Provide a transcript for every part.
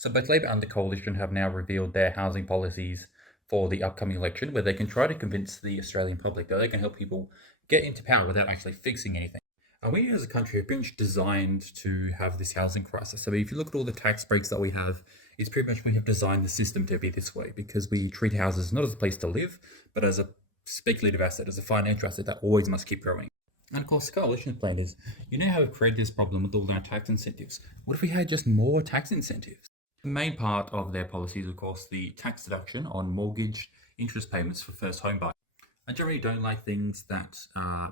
So both Labour and the Coalition have now revealed their housing policies for the upcoming election, where they can try to convince the Australian public that they can help people get into power without actually fixing anything. And we as a country have been designed to have this housing crisis. So if you look at all the tax breaks that we have, it's pretty much we have designed the system to be this way because we treat houses not as a place to live, but as a speculative asset, as a financial asset that always must keep growing. And of course, the coalition plan is you know how we've created this problem with all our tax incentives. What if we had just more tax incentives? The main part of their policy is, of course, the tax deduction on mortgage interest payments for first home buyers. I generally don't like things that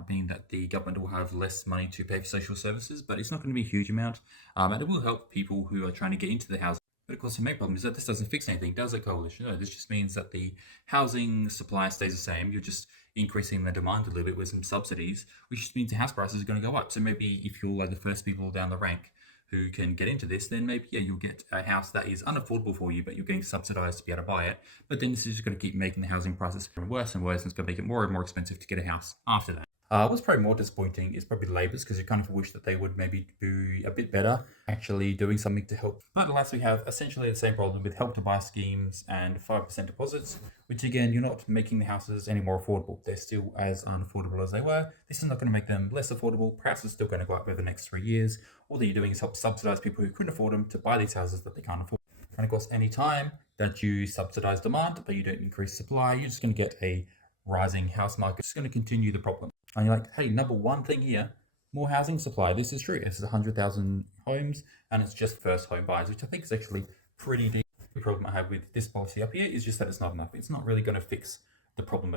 mean that the government will have less money to pay for social services, but it's not going to be a huge amount, and it will help people who are trying to get into the housing. But of course, the main problem is that this doesn't fix anything, does it, coalition? No, this just means that the housing supply stays the same. You're just increasing the demand a little bit with some subsidies, which just means the house prices are going to go up. So maybe if you're like the first people down the rank who can get into this, then maybe you'll get a house that is unaffordable for you, but you're getting subsidized to be able to buy it. But then this is just going to keep making the housing prices worse and worse, and it's going to make it more and more expensive to get a house after that. What's probably more disappointing is probably Labor's because you kind of wish that they would maybe do a bit better, actually doing something to help. But alas, we have essentially the same problem with help to buy schemes and 5% deposits, which again, you're not making the houses any more affordable. They're still as unaffordable as they were. This is not going to make them less affordable. Perhaps it's still going to go up over the next 3 years. All that you're doing is help subsidize people who couldn't afford them to buy these houses that they can't afford. And of course, any time that you subsidize demand, but you don't increase supply, you're just going to get a rising house market. It's going to continue the problem. And you're like, hey, number one thing here, more housing supply. This is true. It's 100,000 homes, and it's just first home buyers, which I think is actually pretty deep. The problem I have with this policy up here is just that it's not enough. It's not really going to fix the problem,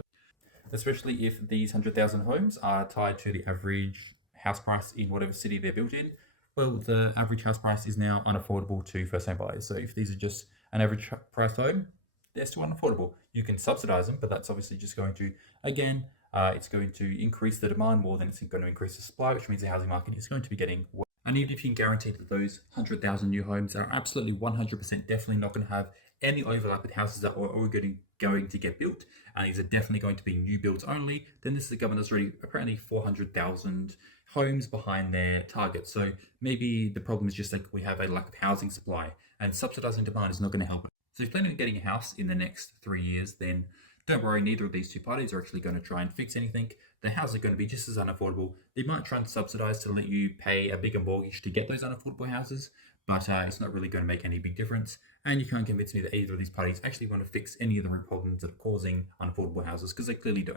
especially if these 100,000 homes are tied to the average house price in whatever city they're built in. Well, the average house price is now unaffordable to first home buyers. So if these are just an average price home, they're still unaffordable. You can subsidize them, but that's obviously just going to, again, it's going to increase the demand more than it's going to increase the supply, which means the housing market is going to be getting worse. And even if you can guarantee that those 100,000 new homes are absolutely 100% definitely not going to have any overlap with houses that are already going to get built, and these are definitely going to be new builds only, then this is a government that's already apparently 400,000 homes behind their target. So maybe the problem is just like we have a lack of housing supply, and subsidizing demand is not going to help it. So if you're planning on getting a house in the next 3 years, then don't worry, neither of these two parties are actually going to try and fix anything. The houses are going to be just as unaffordable. They might try and subsidize to let you pay a bigger mortgage to get those unaffordable houses, but it's not really going to make any big difference. And you can't convince me that either of these parties actually want to fix any of the root problems that are causing unaffordable houses, because they clearly don't.